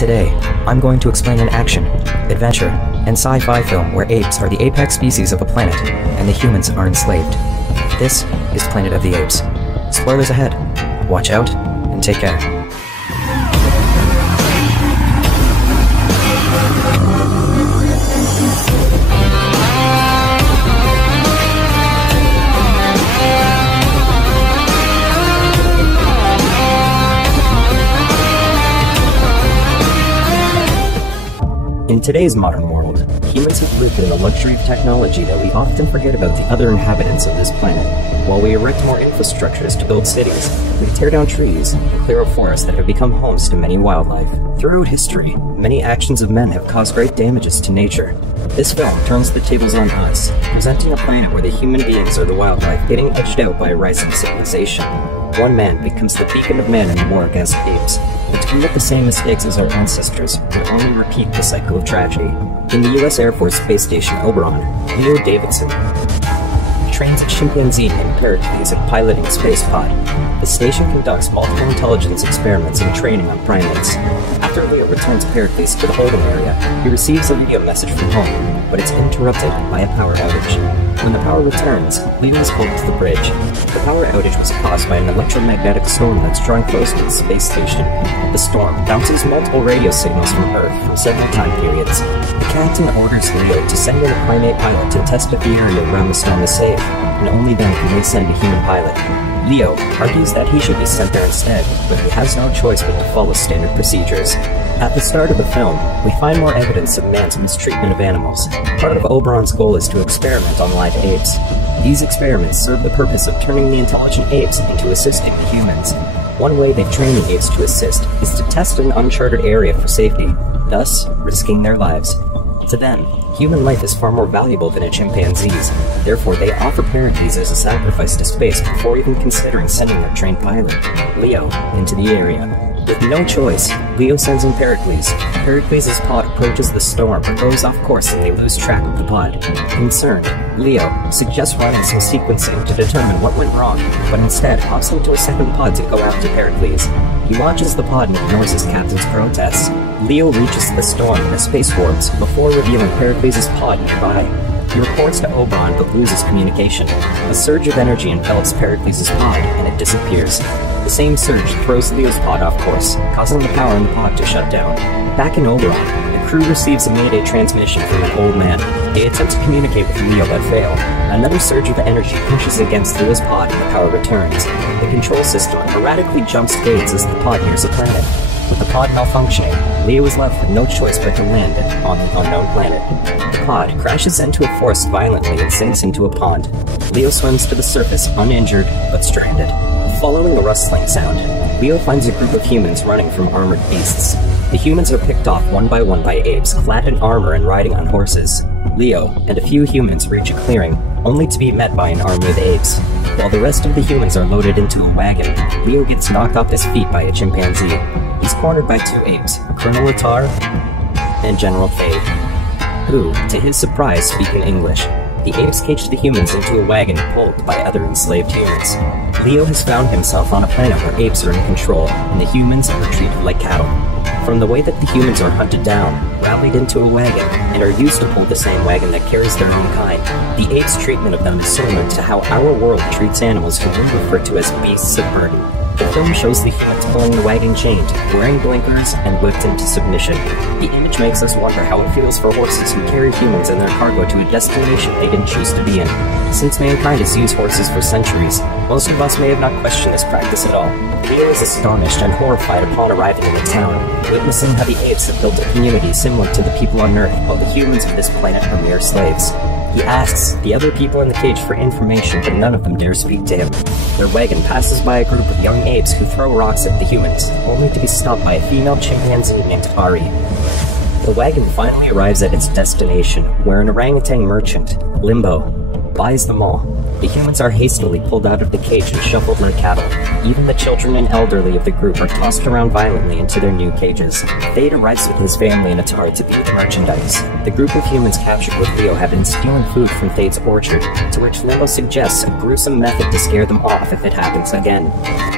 Today, I'm going to explain an action, adventure, and sci-fi film where apes are the apex species of a planet, and the humans are enslaved. This is Planet of the Apes. Spoilers ahead. Watch out, and take care. In today's modern world, humans have lived in the luxury of technology that we often forget about the other inhabitants of this planet. While we erect more infrastructures to build cities, we tear down trees and clear up forests that have become homes to many wildlife. Throughout history, many actions of men have caused great damages to nature. This film turns the tables on us, presenting a planet where the human beings are the wildlife, getting edged out by a rising civilization. One man becomes the beacon of man in the war against apes. But to commit the same mistakes as our ancestors will only repeat the cycle of tragedy. In the U.S. Air Force Space Station Oberon, Leo Davidson trains a chimpanzee named Pericles at piloting a space pod. The station conducts multiple intelligence experiments and training on primates. After Leo returns Pericles to the holding area, he receives a video message from home, but it's interrupted by a power outage. When the power returns, Leo is called to the bridge. The power outage was caused by an electromagnetic storm that's drawing close to the space station. The storm bounces multiple radio signals from Earth from several time periods. The captain orders Leo to send in a primate pilot to test if the area around the storm is safe, and only then can they send a human pilot. Leo argues that he should be sent there instead, but he has no choice but to follow standard procedures. At the start of the film, we find more evidence of man's mistreatment of animals. Part of Oberon's goal is to experiment on live apes. These experiments serve the purpose of turning the intelligent apes into assisting the humans. One way they've trained the apes to assist is to test an uncharted area for safety, thus risking their lives. To them, human life is far more valuable than a chimpanzee's. Therefore, they offer Pericles as a sacrifice to space before even considering sending their trained pilot, Leo, into the area. With no choice, Leo sends in Pericles. Pericles' pod approaches the storm but goes off course and they lose track of the pod. Concerned, Leo suggests running some sequencing to determine what went wrong, but instead hops into a second pod to go after Pericles. He launches the pod and ignores his captain's protests. Leo reaches the storm in the space warps before revealing Pericles' pod nearby. He reports to Oberon but loses communication. A surge of energy envelops Pericles' pod and it disappears. The same surge throws Leo's pod off course, causing the power in the pod to shut down. Back in Oberon, the crew receives a Mayday transmission from an old man. They attempt to communicate with Leo but fail. Another surge of energy pushes against Leo's pod and the power returns. The control system erratically jumps gates as the pod nears a planet. With the pod malfunctioning, Leo is left with no choice but to land on the unknown planet. The pod crashes into a forest violently and sinks into a pond. Leo swims to the surface uninjured but stranded. Following a rustling sound, Leo finds a group of humans running from armored beasts. The humans are picked off one by apes clad in armor and riding on horses. Leo and a few humans reach a clearing, only to be met by an army of apes. While the rest of the humans are loaded into a wagon, Leo gets knocked off his feet by a chimpanzee. He's cornered by two apes, Colonel Latar and General Faye, who, to his surprise, speak in English. The apes cage the humans into a wagon pulled by other enslaved humans. Leo has found himself on a planet where apes are in control, and the humans are treated like cattle. From the way that the humans are hunted down, rallied into a wagon, and are used to pull the same wagon that carries their own kind, the apes' treatment of them is similar to how our world treats animals who we refer to as beasts of burden. The film shows the humans pulling the wagon chained, wearing blinkers, and whipped into submission. The image makes us wonder how it feels for horses who carry humans and their cargo to a destination they didn't choose to be in. Since mankind has used horses for centuries, most of us may have not questioned this practice at all. Leo is astonished and horrified upon arriving in the town, witnessing how the apes have built a community similar to the people on Earth, while the humans of this planet are mere slaves. He asks the other people in the cage for information, but none of them dare speak to him. Their wagon passes by a group of young apes who throw rocks at the humans, only to be stopped by a female chimpanzee named Ari. The wagon finally arrives at its destination, where an orangutan merchant, Limbo, buys them all. The humans are hastily pulled out of the cage and shuffled like cattle. Even the children and elderly of the group are tossed around violently into their new cages. 𝒍 arrives with his family in Attar to view the merchandise. The group of humans captured with Leo have been stealing food from 𝒍's orchard, to which Limbo suggests a gruesome method to scare them off if it happens again.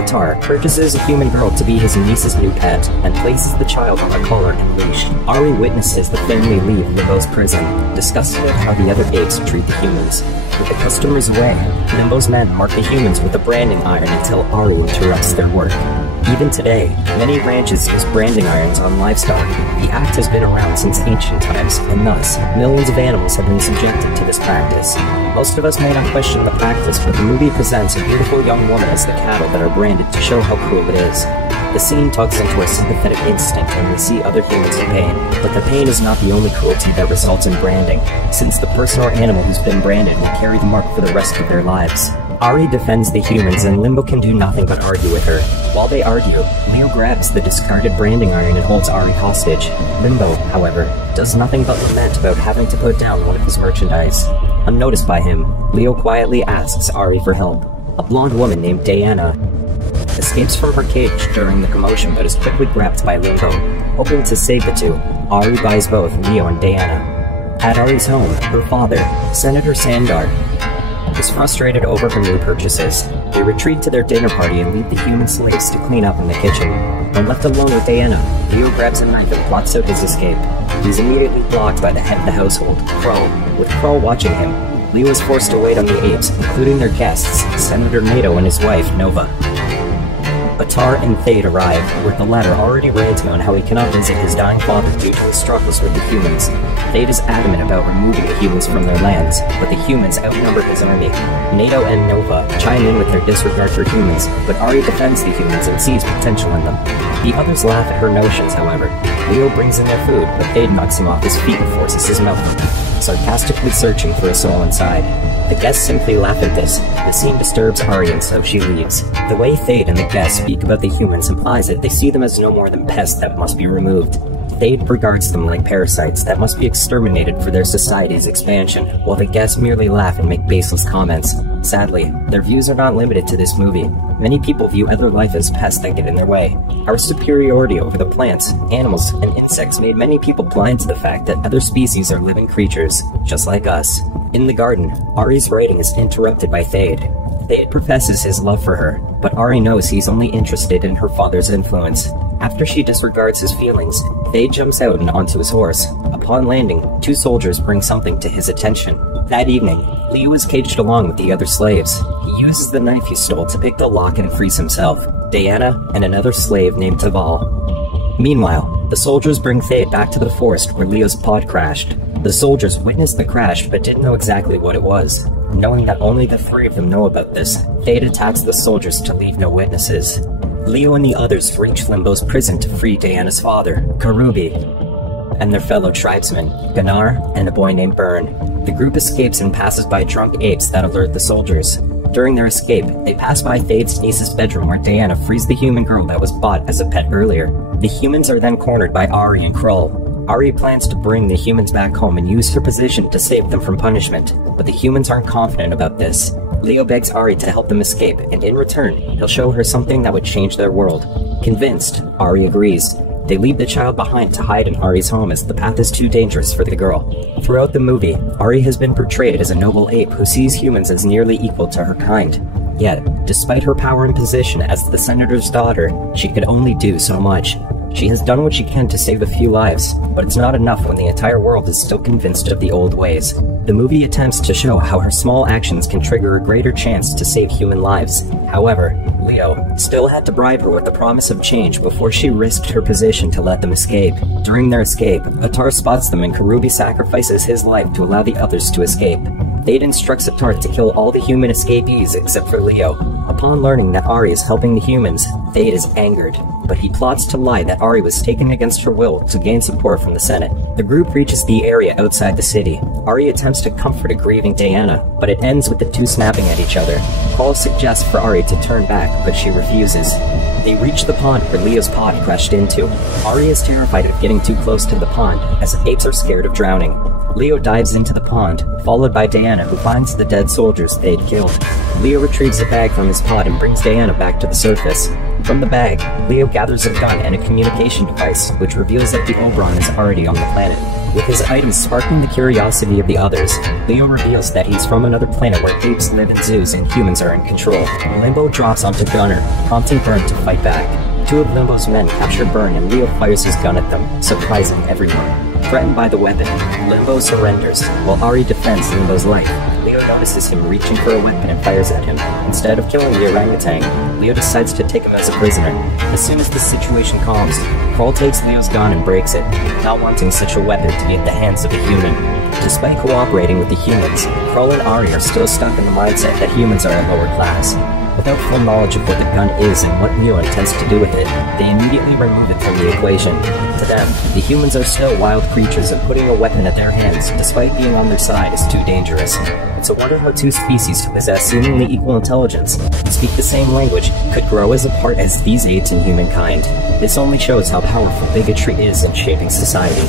Attar purchases a human girl to be his niece's new pet, and places the child on a collar and leash. 𝑰 witnesses the family leave Limbo's prison, disgusted at how the other apes treat the humans. With the customers away, Limbo's men mark the humans with a branding iron until 𝑰 interrupts their work. Even today, many ranches use branding irons on livestock. The act has been around since ancient times, and thus, millions of animals have been subjected to this practice. Most of us may not question the practice, but the movie presents a beautiful young woman as the cattle that are branded to show how cruel it is. The scene tugs into our sympathetic instinct when we see other humans in pain, but the pain is not the only cruelty that results in branding, since the person or animal who's been branded will carry the mark for the rest of their lives. 𝒬 defends the humans, and Limbo can do nothing but argue with her. While they argue, Leo grabs the discarded branding iron and holds 𝒬 hostage. Limbo, however, does nothing but lament about having to put down one of his merchandise. Unnoticed by him, Leo quietly asks 𝒬 for help. A blonde woman named Diana escapes from her cage during the commotion but is quickly grabbed by Limbo. Hoping to save the two, 𝒬 buys both Leo and Diana. At 𝒬's home, her father, Senator Sandar, is frustrated over her new purchases. They retreat to their dinner party and leave the human slaves to clean up in the kitchen. When left alone with Diana, Leo grabs a knife and plots out his escape. He's immediately blocked by the head of the household, Crow. With Crow watching him, Leo is forced to wait on the apes, including their guests, Senator Nato and his wife, Nova. Attar and 𝒍 arrive, with the latter already ranting on how he cannot visit his dying father due to his struggles with the humans. 𝒍 is adamant about removing the humans from their lands, but the humans outnumber his army. Nato and Nova chime in with their disregard for humans, but 𝒬 defends the humans and sees potential in them. The others laugh at her notions, however. Leo brings in their food, but 𝒍 knocks him off his feet and forces his mouth open, sarcastically searching for a soul inside. The guests simply laugh at this. The scene disturbs 𝒬, and so she leaves. The way 𝒍 and the guests speak about the humans implies that they see them as no more than pests that must be removed. 𝒍 regards them like parasites that must be exterminated for their society's expansion, while the guests merely laugh and make baseless comments. Sadly, their views are not limited to this movie. Many people view other life as pests that get in their way. Our superiority over the plants, animals, and insects made many people blind to the fact that other species are living creatures, just like us. In the garden, 𝒬's writing is interrupted by 𝒍. 𝒍 professes his love for her, but 𝒬 knows he's only interested in her father's influence. After she disregards his feelings, 𝒍 jumps out and onto his horse. Upon landing, two soldiers bring something to his attention. That evening, Leo is caged along with the other slaves. He uses the knife he stole to pick the lock and frees himself, Diana, and another slave named Tval. Meanwhile, the soldiers bring 𝒍 back to the forest where Leo's pod crashed. The soldiers witnessed the crash but didn't know exactly what it was. Knowing that only the three of them know about this, 𝒍 attacks the soldiers to leave no witnesses. Leo and the others reach Limbo's prison to free Diana's father, 𝒂𝒑, and their fellow tribesmen, Gunnar and a boy named Bern. The group escapes and passes by drunk apes that alert the soldiers. During their escape, they pass by 𝒍's niece's bedroom where Diana frees the human girl that was bought as a pet earlier. The humans are then cornered by 𝒬 and Krull. 𝒬 plans to bring the humans back home and use her position to save them from punishment, but the humans aren't confident about this. Leo begs 𝒬 to help them escape, and in return, he'll show her something that would change their world. Convinced, 𝒬 agrees. They leave the child behind to hide in 𝒬's home as the path is too dangerous for the girl. Throughout the movie, 𝒬 has been portrayed as a noble ape who sees humans as nearly equal to her kind. Yet, despite her power and position as the senator's daughter, she could only do so much. She has done what she can to save a few lives, but it's not enough when the entire world is still convinced of the old ways. The movie attempts to show how her small actions can trigger a greater chance to save human lives. However, Leo still had to bribe her with the promise of change before she risked her position to let them escape. During their escape, Attar spots them and 𝒂𝒑 sacrifices his life to allow the others to escape. 𝒍 instructs Attar to kill all the human escapees except for Leo. Upon learning that 𝒬 is helping the humans, 𝒍 is angered, but he plots to lie that 𝒬 was taken against her will to gain support from the Senate. The group reaches the area outside the city. 𝒬 attempts to comfort a grieving Diana, but it ends with the two snapping at each other. Paul suggests for 𝒬 to turn back, but she refuses. They reach the pond where Leo's pod crashed into. 𝒬 is terrified of getting too close to the pond, as apes are scared of drowning. Leo dives into the pond, followed by Diana, who finds the dead soldiers they'd killed. Leo retrieves a bag from his pod and brings Diana back to the surface. From the bag, Leo gathers a gun and a communication device, which reveals that the Oberon is already on the planet. With his items sparking the curiosity of the others, Leo reveals that he's from another planet where apes live in zoos and humans are in control. Limbo drops onto Gunner, prompting Burn to fight back. Two of Limbo's men capture Burn and Leo fires his gun at them, surprising everyone. Threatened by the weapon, Limbo surrenders, while Ari defends Limbo's life. Leo notices him reaching for a weapon and fires at him. Instead of killing the orangutan, Leo decides to take him as a prisoner. As soon as the situation calms, Kroll takes Leo's gun and breaks it, not wanting such a weapon to be at the hands of a human. Despite cooperating with the humans, Kroll and Ari are still stuck in the mindset that humans are a lower class. Without full knowledge of what the gun is and what Neo intends to do with it, they immediately remove it from the equation. To them, the humans are still wild creatures and putting a weapon at their hands, despite being on their side, is too dangerous. It's a wonder how two species who possess seemingly equal intelligence and speak the same language could grow as apart as these apes in humankind. This only shows how powerful bigotry is in shaping society.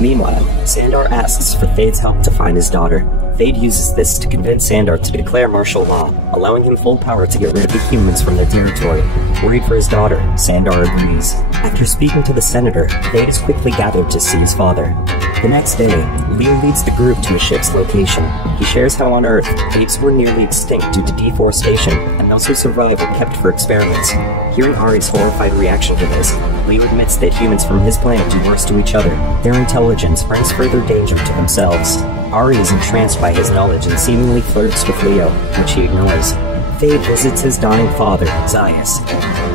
Meanwhile, Sandor asks for Thade's help to find his daughter. Thade uses this to convince Sandor to declare martial law, allowing him full power to get rid of the humans from their territory. Worried for his daughter, Sandor agrees. After speaking to the senator, Thade is quickly gathered to see his father. The next day, Leo leads the group to a ship's location. He shares how on Earth, apes were nearly extinct due to deforestation, and those who survived were kept for experiments. Hearing Ari's horrified reaction to this, Leo admits that humans from his planet do worse to each other. Their intelligence brings further danger to themselves. Ari is entranced by his knowledge and seemingly flirts with Leo, which he ignores. Thade visits his dying father, Zaius,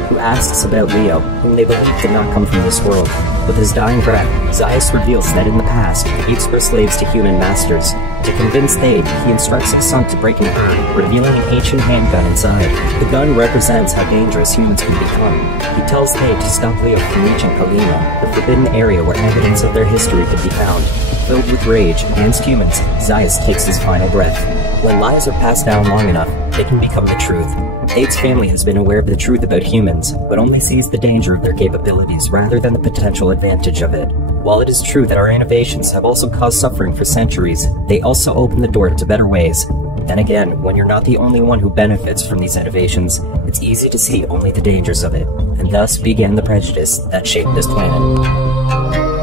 who asks about Leo, whom they believe did not come from this world. With his dying breath, Zaius reveals that in the past, apes were slaves to human masters. To convince Thade, he instructs his son to break an urn, revealing an ancient handgun inside. The gun represents how dangerous humans can become. He tells Thade to stop Leo from reaching Kalima, the forbidden area where evidence of their history could be found. Filled with rage against humans, Zaius takes his final breath. When lies are passed down long enough, they can become the truth. Thade's family has been aware of the truth about humans, but only sees the danger of their capabilities rather than the potential advantage of it. While it is true that our innovations have also caused suffering for centuries, they also open the door to better ways. Then again, when you're not the only one who benefits from these innovations, it's easy to see only the dangers of it, and thus began the prejudice that shaped this planet.